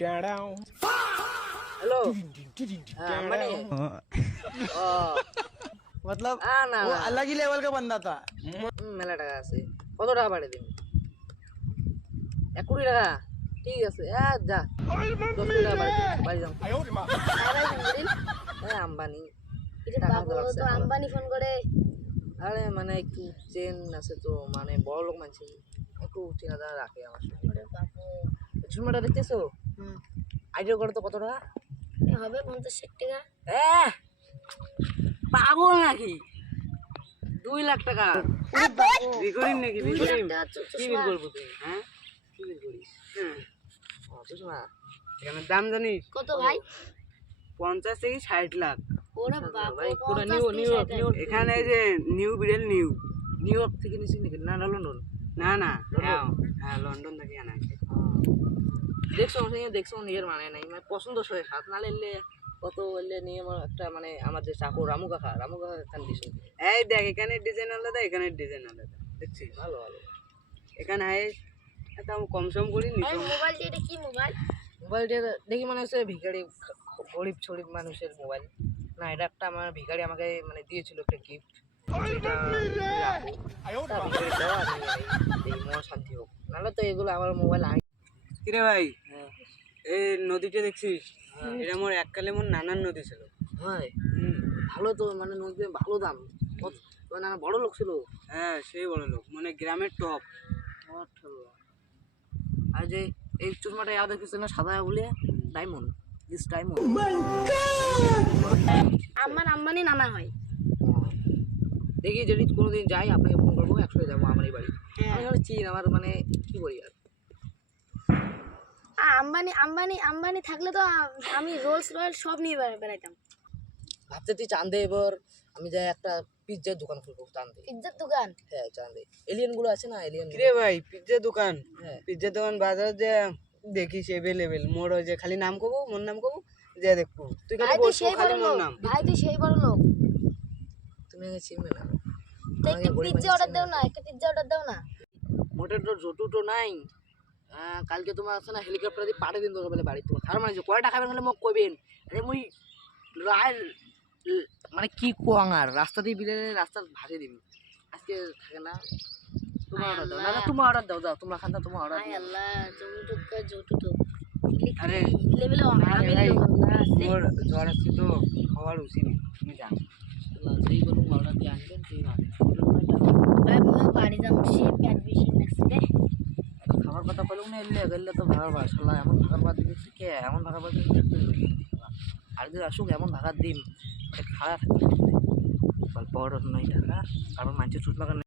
Hello Ambani मतलब ना वो अलग ही लेवल का बंदा था। মেলা টাকা আছে কত টাকা পাঠিয়ে দিন 1 কোটি টাকা ঠিক আছে যা 10 কোটি টাকা বাড়ি যাও আম্বানি আম্বানি ফোন করে আরে মানে একটু চেন আছে তো মানে বড় লোক মানছি একটু চেনা জানা রাখে আমার সঙ্গে ঝুমটা দেখতেছো আইডিয়া করো তো কত টাকা হবে 50 টাকা পাগল নাকি 2 লাখ টাকা রেকর্ডিং নাকি রেকর্ডিং কি বিল করবো তুই হ্যাঁ কি বিল করিস সুষমা এখানে দাম জানিস কত ভাই 50 থেকে 60 লাখ ওরে বাপ ভাই পুরো নিউ এখানে এই যে নিউ বিডেল নিউ ইয়র্ক থেকে নিছি নাকি না লন্ডন না হ্যাঁ লন্ডন থেকে আনা দেখছো নিজের মানে নাই মানে পছন্দ সরে হাত না লেলে কত বললে নিয়ে আমার একটা মানে আমার যে চাকু রামু কাকা কান দিছে এই দেখ এখানে ডিজাইন আলাদা এখানে ডিজাইন আলাদা দেখছিস ভালো এখানে একটা কম সম করি নি মোবাইলটা এটা কি মোবাইলটা দেখি মানে হচ্ছে ভিখারি গরিব ছরিব মানুষের মোবাইল না এটা একটা আমার ভিখারি আমাকে মানে দিয়েছিল একটা গিফট শান্তি হোক নাহলে তো এগুলো আমার মোবাইল কিরে ভাই এই নদীটা দেখছিস এটা আমার এককালে আমার নানার নদী ছিল ভাই ভালো তো মানে নদীতে ভালো দাম নানা বড় লোক ছিল হ্যাঁ সেই বড় লোক মানে গ্রামের টপ আর যে এই চশমাটা ইয়াদ দেখছিস না সাদা বলে ডায়মন্ড দিস ডায়মন্ড আমার আম্বানি নানা হয় দেখি যদি কোনোদিন যাই আপনাকে ফোন করবো একসাথে যাবো আমার এই বাড়ি আমি হলো চিন আমার মানে কি বলি আর আম্বানি থাকলে তো আমি রোলস রয়েল সব নিয়ে বেড়াইতাম ভাবতে তুই চাঁদে এবার আমি যাই একটা পিৎজার দোকান খুলবো চাঁদে পিৎজার দোকান হ্যাঁ চাঁদে এলিয়েন গুলো আছে না এলিয়েন কিরে ভাই পিজ্জা দোকান হ্যাঁ পিজ্জা দোকান বাজার যে দেখিস এভেলেবেল মোর ওই যে খালি নাম কবো মোর নাম কবো যে দেখবো তুই খালি বলছো খালি মোর নাম ভাই তুই সেই বড় লোক তুমি আগে চিনবে না একটা পিৎজা অর্ডার দাও না মোটের তো জটুটো নাই কালকে তোমার আছে না হেলিকপ্টার দিয়ে পাঠিয়ে দিন তোকে বলে বাড়ি তোমার খারাপ মানে কয় টাকা খাবেন বলে মোক কইবেন আরে মুই মানে কি কোয়াঙার রাস্তা দিয়ে বিলে রাস্তা ভাসিয়ে দিবি আজকে থাকে না তোমার অর্ডার দাও না তোমার অর্ডার দাও তোমরা খান তোমার অর্ডার আয় আল্লাহ জটুটো আরে লেভেলে আরে ভাই মোর জ্বর আসছে তো খাওয়ার উচিত নেই তুমি জান যেই বলুন অর্ডার দিয়ে আনবেন সেই ভাবে ভাই মই বাড়ি যাবো সে পেট বেশি লাগছে রে খাবার কথা বলুন না এলে তো ভাগার বার শালা এমন ভাগার বার দিয়েছে কে এমন ভাগার বার দিয়েছে আর যদি আসুক এমন ভাগার দিন খারাপ থাকবে বড় নয় টাকা কারণ মানুষের চুট লাগানো